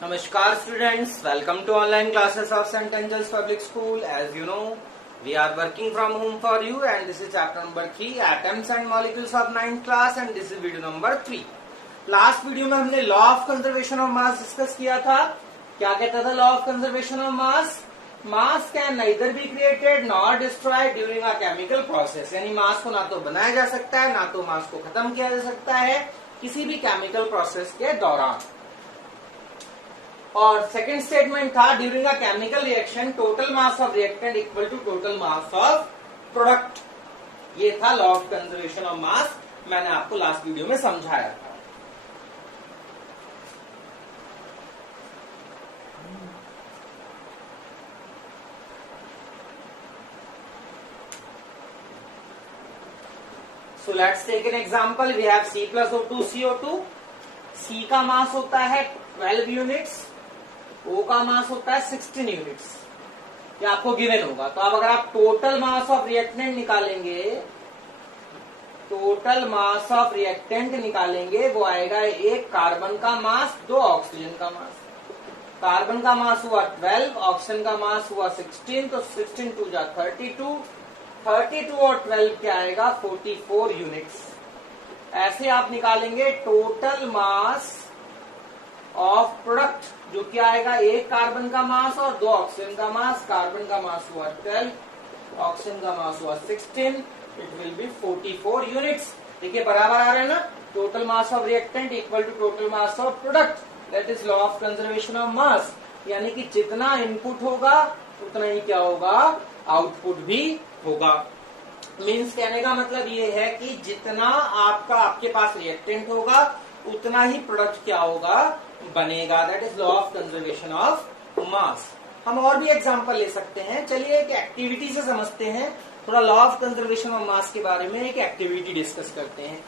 Namaskar students, welcome to online classes of St. Angel's Public School. As you know, we are working from home for you and this is chapter number 3, Atoms and Molecules of 9th class and this is video number 3. Last video में हमने law of conservation of mass discuss किया था। क्या कहता था law of conservation of mass? Mass can neither be created nor destroyed during a chemical process, यानी मास को ना तो बनाया जा सकता है ना तो मास को खत्म किया जा सकता है किसी भी केमिकल प्रोसेस के दौरान। और सेकंड स्टेटमेंट था during a chemical reaction total mass of reactant equal to total mass of product. ये था law of conservation of mass, मैंने आपको लास्ट वीडियो में समझाया था। So let's take an example. We have C plus O2 CO2. C का मास होता है 12 यूनिट्स, O का मास होता है 16 यूनिट्स। ये आपको गिवन होगा। तो अब अगर आप टोटल मास ऑफ रिएक्टेंट निकालेंगे, टोटल मास ऑफ रिएक्टेंट निकालेंगे, वो आएगा एक कार्बन का मास, दो ऑक्सीजन का मास। कार्बन का मास हुआ 12, ऑक्सीजन का मास हुआ 16, तो 16 टू जा 32, 32 और 12 क्या आएगा 44 यूनिट्स। ऐसे आप निकालेंगे टोटल मास ऑफ प्रोडक्ट, जो क्या आएगा एक कार्बन का मास और दो ऑक्सीजन का मास। कार्बन का मास हुआ 12, ऑक्सीजन का मास हुआ 16, इट विल बी 44 यूनिट्स। देखिए बराबर आ रहे हैं ना, total mass of reactant equal to total mass of product, that is law of conservation of mass. यानी कि जितना इनपुट होगा उतना ही क्या होगा, आउटपुट भी होगा। मीन्स कहने का मतलब ये है कि जितना आपके पास रिएक्टेंट होगा उतना ही प्रोडक्ट क्या होगा, बनेगा। That is law of conservation of मास। हम और भी एग्जांपल ले सकते हैं। चलिए एक एक्टिविटी से समझते हैं, थोड़ा लॉ ऑफ कंजर्वेशन ऑफ मास के बारे में एक एक्टिविटी डिस्कस करते हैं।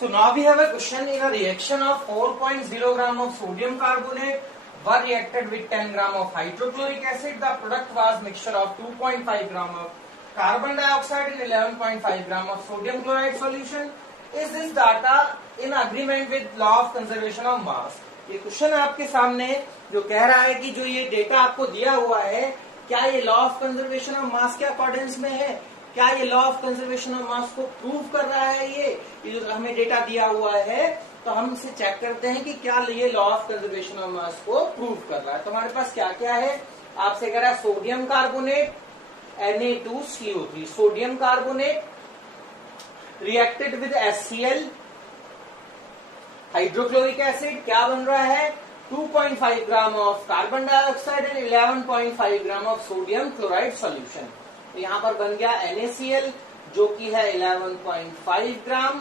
So now we have a question. In a reaction of 4.0 gram of sodium carbonate were reacted with 10 gram of hydrochloric acid. The product was mixture of 2.5 gram of carbon dioxide and 11.5 gram of sodium chloride solution. Is this data in agreement with law of conservation of mass? ये question है आपके सामने जो कह रहा है कि जो ये डेटा आपको दिया हुआ है, क्या ये लॉ ऑफ कंजर्वेशन ऑफ मास के अकॉर्डेंस में है? क्या ये लॉ ऑफ कंजर्वेशन ऑफ मास को प्रूव कर रहा है? ये जो हमें डेटा दिया हुआ है, तो हम इसे चेक करते हैं कि क्या ये लॉ ऑफ कंजर्वेशन ऑफ मास को प्रूव कर रहा है। तो हमारे पास क्या क्या है, आपसे कह रहा है sodium carbonate Na2CO3, sodium carbonate reacted with HCl hydrochloric acid, क्या बन रहा है 2.5 gram of carbon dioxide and 11.5 gram of sodium chloride solution. यहाँ पर बन गया NaCl जो कि है 11.5 ग्राम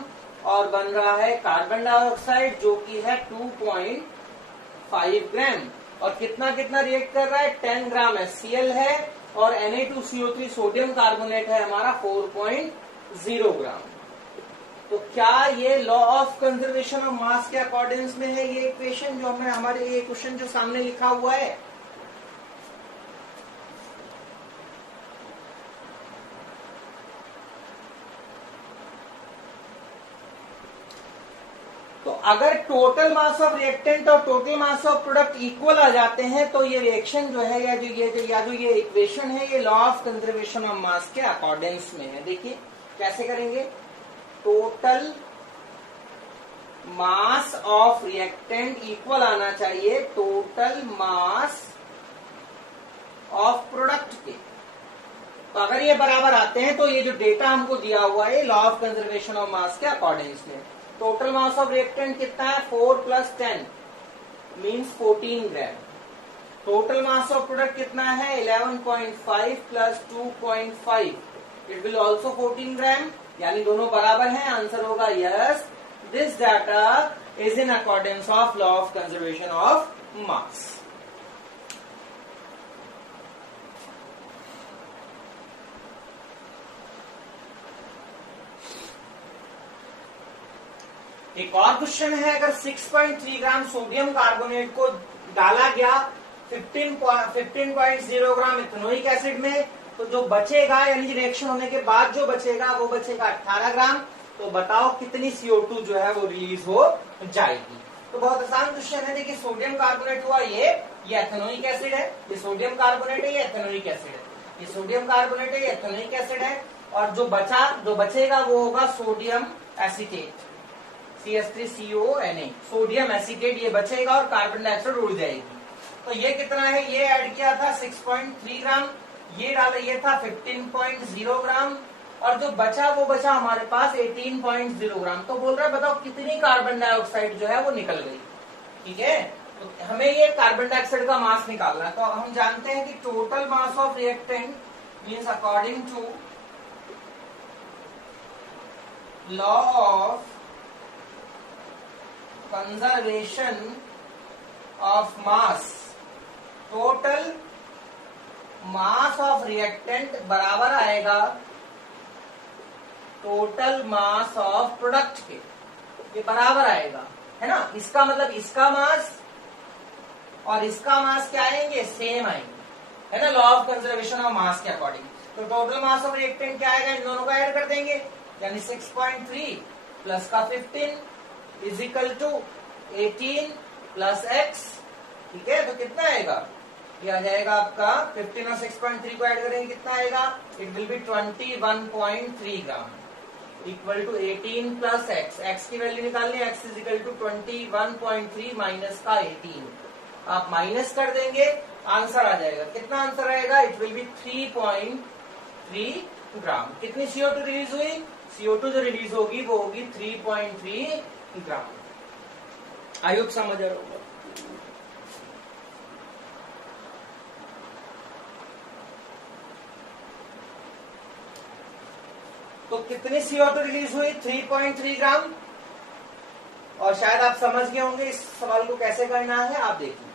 और बन रहा है कार्बन डाइऑक्साइड जो कि है 2.5 ग्राम। और कितना कितना रिएक्ट कर रहा है, 10 ग्राम HCl है और Na2CO3 सोडियम कार्बोनेट है हमारा 4.0 ग्राम। तो क्या ये लॉ ऑफ कंजर्वेशन ऑफ मास के अकॉर्डेंस में है ये इक्वेशन जो हमें हमारे ये क्वेश्चन जो सामने लिखा हुआ है? तो अगर टोटल मास ऑफ रिएक्टेंट और total mass of product equal आ जाते हैं तो ये रिएक्शन जो है या जो ये इक्वेशन है ये लॉ ऑफ कंजर्वेशन ऑफ मास के अकॉर्डेंस में है। देखिए कैसे करेंगे, total mass of reactant equal आना चाहिए टोटल मास ऑफ प्रोडक्ट के। तो अगर ये बराबर आते हैं तो ये जो डेटा हमको दिया हुआ है लॉ ऑफ कंजर्वेशन ऑफ मास के अकॉर्डेंस में। टोटल मास ऑफ रिएक्टेंट कितना है, 4 + 10 means 14 gram. Total mass of product कितना है 11.5 + 2.5, इट विल ऑल्सो 14 ग्राम, यानी दोनों बराबर हैं। आंसर होगा yes, this data is in accordance of law of conservation of मास। एक और क्वेश्चन है, अगर 6.3 ग्राम सोडियम कार्बोनेट को डाला गया 15.0 ग्राम इथेनोइक एसिड में तो जो बचेगा यानी रिएक्शन होने के बाद जो बचेगा वो बचेगा 18 ग्राम। तो बताओ कितनी CO2 जो है वो रिलीज हो जाएगी। तो बहुत आसान क्वेश्चन है। देखिए सोडियम कार्बोनेट हुआ ये एथेनोइक एसिड है, ये सोडियम कार्बोनेट है, ये एथेनोइक एसिड है, ये सोडियम कार्बोनेट है, ये एथेनोइक एसिड है, और जो बचेगा वो होगा sodium acetate CH3CONA, sodium acetate ये बचेगा और कार्बन डाइऑक्साइड उड़ जाएगी। तो ये कितना है, ये ऐड किया था 6.3 ग्राम, ये डाला ये था 15.0 ग्राम, और जो बचा वो बचा हमारे पास 18.0 ग्राम। तो बोल रहा है बताओ कितनी कार्बन डाइऑक्साइड जो है वो निकल गई। ठीक है, तो हमें ये कार्बन डाइऑक्साइड का मास निकालना है। तो हम जानते हैं कि total mass of reactant means according to law of conservation of mass, total mass of reactant बराबर आएगा टोटल मास ऑफ प्रोडक्ट के, ये बराबर आएगा, है ना। इसका मतलब इसका मास और इसका मास क्या आएंगे, सेम आएंगे, है ना, लॉ ऑफ कंजर्वेशन ऑफ मास के अकॉर्डिंग। तो टोटल मास ऑफ रिएक्टेंट क्या आएगा, इन दोनों को ऐड कर देंगे, यानी 6.3 प्लस का 15 is equal to 18 plus x। ठीक है, तो कितना आएगा, ये आ जाएगा आपका 15 और 6.3 को ऐड करेंगे कितना आएगा, it will be 21.3 gram equal to 18 plus x की वैल्यू निकालनी है, x is equal to 21.3 minus का 18, आप माइनस कर देंगे आंसर आ जाएगा, कितना आंसर आएगा, इट विल बी 3.3 ग्राम। कितनी CO2 रिलीज हुई, CO2 जो रिलीज होगी वो होगी 3.3 ग्राम। आई होप समझ आ रहा होगा। तो कितनी CO2 रिलीज हुई, 3.3 ग्राम। और शायद आप समझ गए होंगे इस सवाल को कैसे करना है, आप देख लीजिए।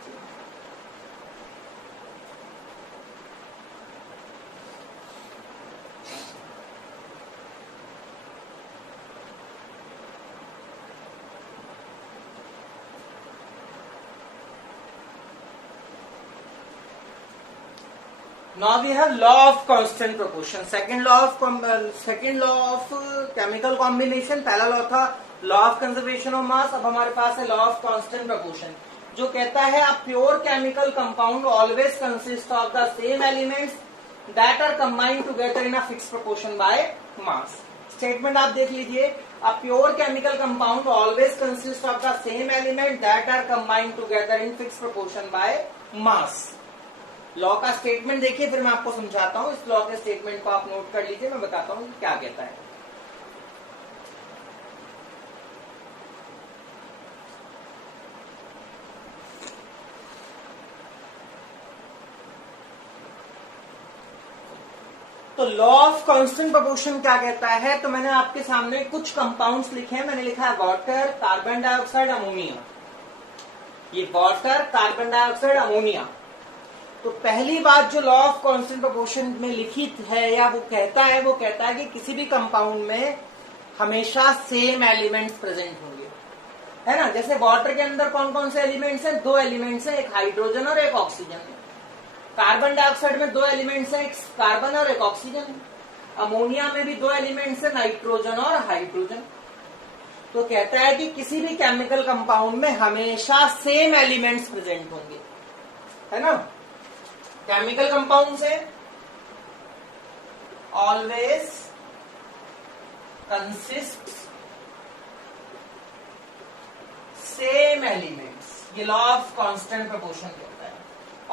Now we have law of constant proportion. Second law of chemical combination. पहला लॉ था law of conservation of mass, अब हमारे पास है law of constant proportion, जो कहता है a pure chemical compound always consists of the same elements that are combined together in a fixed proportion by mass. Statement आप देख लीजिए, a pure chemical compound always consists of the same element that are combined together in fixed proportion by mass. Law का statement देखिए, फिर मैं आपको समझाता हूं। इस लॉ के स्टेटमेंट को आप नोट कर लीजिए, मैं बताता हूं क्या कहता है। तो लॉ ऑफ कांस्टेंट प्रोपोर्शन क्या कहता है, तो मैंने आपके सामने कुछ कंपाउंड्स लिखे हैं। मैंने लिखा है वाटर, कार्बन डाइऑक्साइड, अमोनिया। ये वाटर, कार्बन डाइऑक्साइड, अमोनिया। तो पहली बात जो लॉ ऑफ कांस्टेंट प्रोपोर्शन में लिखित है या वो कहता है कि किसी भी कंपाउंड में हमेशा सेम एलिमेंट्स प्रेजेंट होंगे, है ना। जैसे वाटर के अंदर कौन कौन से एलिमेंट्स हैं, 2 एलिमेंट्स हैं, एक हाइड्रोजन और एक ऑक्सीजन है। कार्बन डाइऑक्साइड में 2 एलिमेंट्स हैं, एक कार्बन और एक ऑक्सीजन है। अमोनिया में भी 2 एलिमेंट्स हैं, नाइट्रोजन और हाइड्रोजन। तो कहता है कि किसी भी केमिकल कंपाउंड में हमेशा सेम एलिमेंट्स प्रेजेंट होंगे, है ना। केमिकल कंपाउंड से ऑलवेज कंसिस्ट सेम एलिमेंट्स, ये लॉ ऑफ कांस्टेंट प्रोपोर्शन कहता है।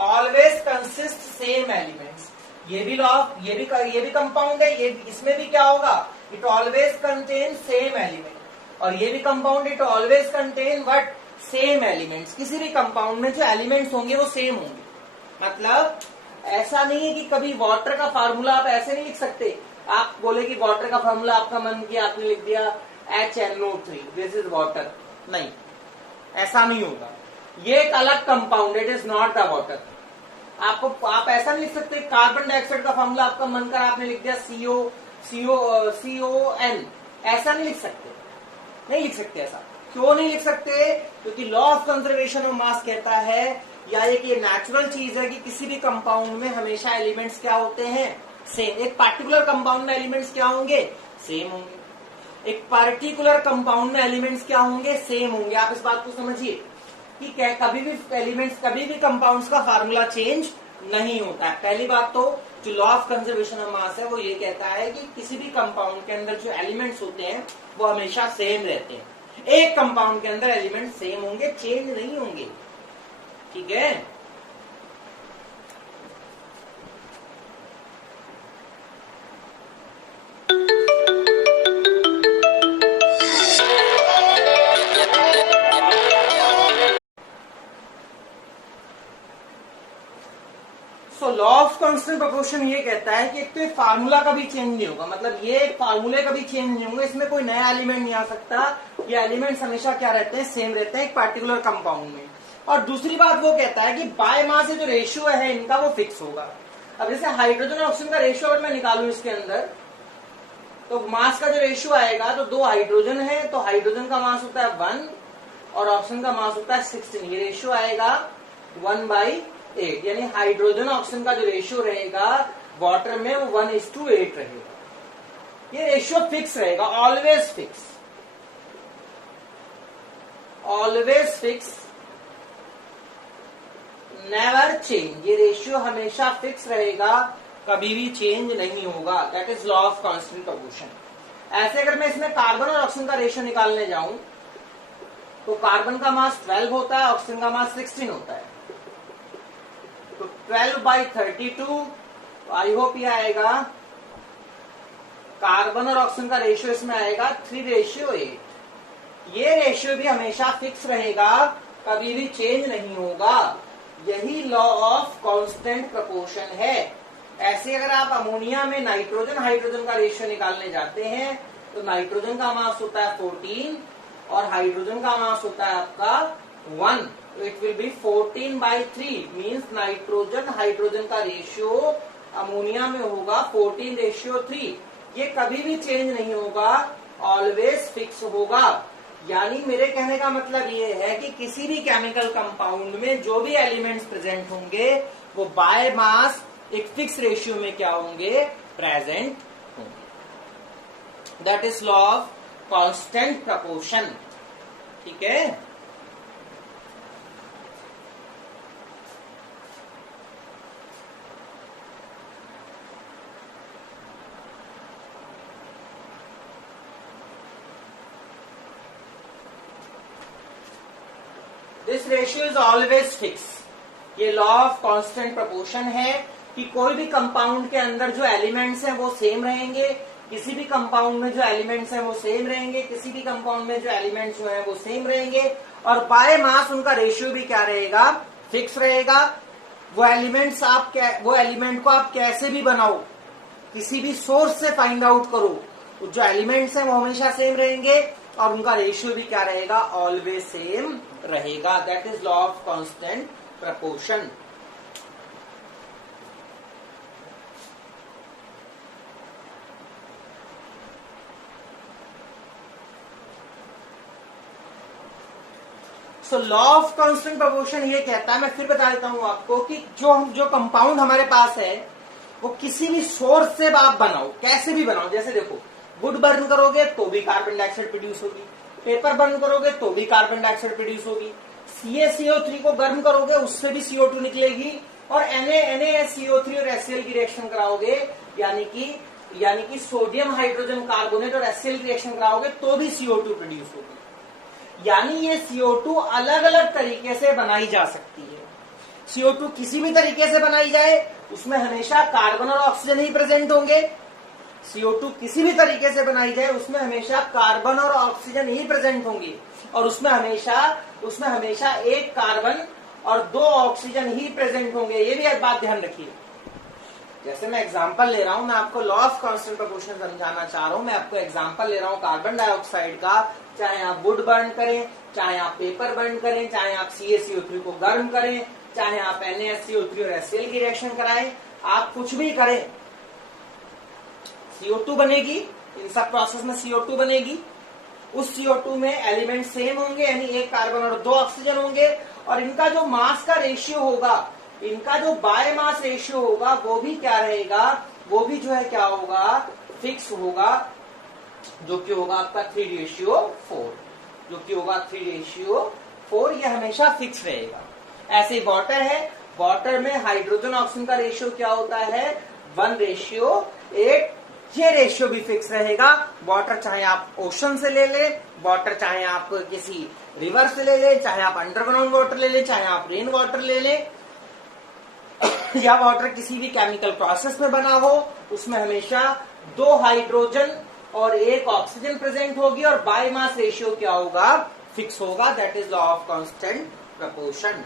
ऑलवेज कंसिस्ट सेम एलिमेंट्स, ये भी लॉ, ये भी कंपाउंड है, ये इसमें भी क्या होगा, it always contain same element. और ये भी compound, it always contain what, same elements. किसी भी कंपाउंड में जो एलिमेंट्स होंगे वो सेम होंगे। मतलब ऐसा नहीं है कि कभी वाटर का फार्मूला आप ऐसे नहीं लिख सकते, आप बोले कि वाटर का फार्मूला आपका मन किया, आपने लिख दिया HNO3, दिस इज वाटर। नहीं, ऐसा नहीं होगा। ये एक अलग compound, it is not the water. आप ऐसा नहीं लिख सकते, कार्बन डाइऑक्साइड का फार्मूला आपका मन कर आपने लिख दिया CON, ऐसा नहीं लिख सकते, नहीं लिख सकते ऐसा। क्यों नहीं लिख सकते, क्योंकि लॉ ऑफ कंजर्वेशन ऑफ मास कहता है, या एक ये नेचुरल चीज है कि किसी भी कंपाउंड में हमेशा एलिमेंट्स क्या होते हैं, सेम। एक पार्टिकुलर कंपाउंड में एलिमेंट्स क्या होंगे? सेम होंगे। एक पार्टिकुलर कंपाउंड में एलिमेंट्स क्या होंगे? सेम होंगे। आप इस बात को समझिए कि क्या कभी भी एलिमेंट्स, कभी भी कंपाउंड्स का फार्मूला चेंज नहीं होता है। पहली बात तो जो लॉ ऑफ कंजर्वेशन ऑफ मास है वो ये कहता है कि किसी भी कंपाउंड के अंदर जो एलिमेंट्स होते हैं वो हमेशा सेम रहते हैं। एक कंपाउंड के अंदर एलिमेंट सेम होंगे, चेंज नहीं होंगे। ठीक है। लॉ ऑफ कांस्टेंट प्रोपोर्शन ये कहता है कि एक तो फार्मूला कभी चेंज नहीं होगा, मतलब ये फार्मूले कभी चेंज नहीं होंगे, इसमें कोई नया एलिमेंट नहीं आ सकता। ये एलिमेंट्स हमेशा क्या रहते हैं? सेम रहते हैं एक पार्टिकुलर कंपाउंड में। और दूसरी बात वो कहता है कि बाय मास जो रेशियो है इनका वो फिक्स होगा। अब जैसे हाइड्रोजन और ऑक्सीजन का रेशियो अगर मैं निकालू इसके अंदर, तो मास का जो रेशियो आएगा, तो 2 हाइड्रोजन है तो हाइड्रोजन का मास होता है 1 और ऑक्सीजन का मास होता है 16। ये रेशियो आएगा 1/8, यानी हाइड्रोजन ऑक्सीजन का जो रेशियो रहेगा वाटर में वो 1:8 रहेगा। ये रेशियो फिक्स रहेगा, always fix, always fix, never change. ये रेशियो हमेशा फिक्स रहेगा, कभी भी चेंज नहीं होगा। That is law of constant proportion. ऐसे अगर मैं इसमें कार्बन और ऑक्सीजन का रेशियो निकालने जाऊं तो कार्बन का मास 12 होता है, ऑक्सीजन का मास 16 होता है। तो 12/32, आई होप ये आएगा, कार्बन और ऑक्सीजन का रेशियो इसमें आएगा 3:8। ये रेशियो भी हमेशा फिक्स रहेगा, कभी भी चेंज नहीं होगा। यही लॉ ऑफ कांस्टेंट प्रोपोर्शन है। ऐसे अगर आप अमोनिया में नाइट्रोजन हाइड्रोजन का रेशियो निकालने जाते हैं तो नाइट्रोजन का मास होता है 14 और हाइड्रोजन का मास होता है आपका 1। It will B 14/3, means nitrogen hydrogen का रेशियो अमोनिया में होगा 14:3। ये कभी भी चेंज नहीं होगा, ऑलवेज फिक्स होगा। यानी मेरे कहने का मतलब ये है कि किसी भी केमिकल कंपाउंड में जो भी एलिमेंट्स प्रेजेंट होंगे वो बाय मास एक फिक्स रेशियो में क्या होंगे? प्रेजेंट होंगे। That is law of constant proportion. ठीक है। This ratio is always fix. ये लॉ ऑफ कांस्टेंट प्रोपोर्शन है कि कोई भी कंपाउंड के अंदर जो एलिमेंट्स हैं वो सेम रहेंगे, किसी भी कंपाउंड में जो एलिमेंट्स हैं वो सेम रहेंगे, किसी भी कंपाउंड में जो एलिमेंट्स जो हैं वो सेम रहेंगे, और बाय मास उनका रेशियो भी क्या रहेगा? फिक्स रहेगा। वो एलिमेंट को आप कैसे भी बनाओ, किसी भी सोर्स से फाइंड आउट करो, जो एलिमेंट्स हैं वो हमेशा सेम रहेंगे और उनका रेशियो भी क्या रहेगा? ऑलवेज सेम रहेगा। That is law of constant proportion. So law of constant proportion ये कहता है, मैं फिर बता देता हूं आपको, कि जो कंपाउंड हमारे पास है वो किसी भी सोर्स से आप बनाओ, कैसे भी बनाओ। जैसे देखो, वुड बर्न करोगे तो भी कार्बन डाइऑक्साइड प्रोड्यूस होगी, पेपर बर्न करोगे तो भी कार्बन डाइऑक्साइड प्रोड्यूस होगी, CaCO3 को गर्म करोगे उससे भी CO2 निकलेगी, और NaCO3 और HCl की रिएक्शन कराओगे, यानी कि सोडियम हाइड्रोजन कार्बोनेट और HCl की रिएक्शन कराओगे तो भी CO2 प्रोड्यूस होगी। यानी ये CO2 अलग अलग तरीके से बनाई जा सकती है। CO2 किसी भी तरीके से बनाई जाए उसमें हमेशा कार्बन और ऑक्सीजन ही प्रेजेंट होंगे। CO2 किसी भी तरीके से बनाई जाए उसमें हमेशा कार्बन और ऑक्सीजन ही प्रेजेंट होंगे, और उसमें हमेशा एक कार्बन और 2 ऑक्सीजन ही प्रेजेंट होंगे। ये भी एक बात ध्यान रखिए। जैसे मैं एग्जांपल ले रहा हूं, मैं आपको लॉ ऑफ कांस्टेंट प्रोपोर्शन समझाना चाह रहा हूं। मैं आपको एग्जांपल ले रहा हूं कार्बन डाइऑक्साइड का। चाहे आप वुड बर्न करें, चाहे आप पेपर बर्न करें, चाहे आप CaCO3 को गर्म करें, चाहे आप NaCO3 और HCl की रिएक्शन कराएं, आप कुछ भी करें, CO2 बनेगी। इन सब प्रोसेस में CO2 बनेगी। उस CO2 में एलिमेंट सेम होंगे, यानी एक कार्बन और 2 ऑक्सीजन होंगे, और इनका जो मास का रेशियो होगा, इनका जो बाय मास रेशियो होगा वो भी क्या रहेगा? वो भी जो है क्या होगा, फिक्स होगा, जो कि होगा आपका 3:4, जो कि होगा 3:4, ये हमेशा फिक्स रहेगा। ऐसे ही वाटर है, वाटर में हाइड्रोजन ऑक्सीजन का रेशियो क्या होता है, 1:8, ये रेशियो भी फिक्स रहेगा। वाटर चाहे आप ओशन से ले ले, वाटर चाहे आप किसी रिवर से ले ले, चाहे आप अंडरग्राउंड वाटर ले ले, चाहे आप रेन वाटर ले ले, या वाटर किसी भी केमिकल प्रोसेस में बना हो, उसमें हमेशा 2 हाइड्रोजन और 1 ऑक्सीजन प्रेजेंट होगी और बाय मास रेशियो क्या होगा, फिक्स होगा। That is law of constant proportion.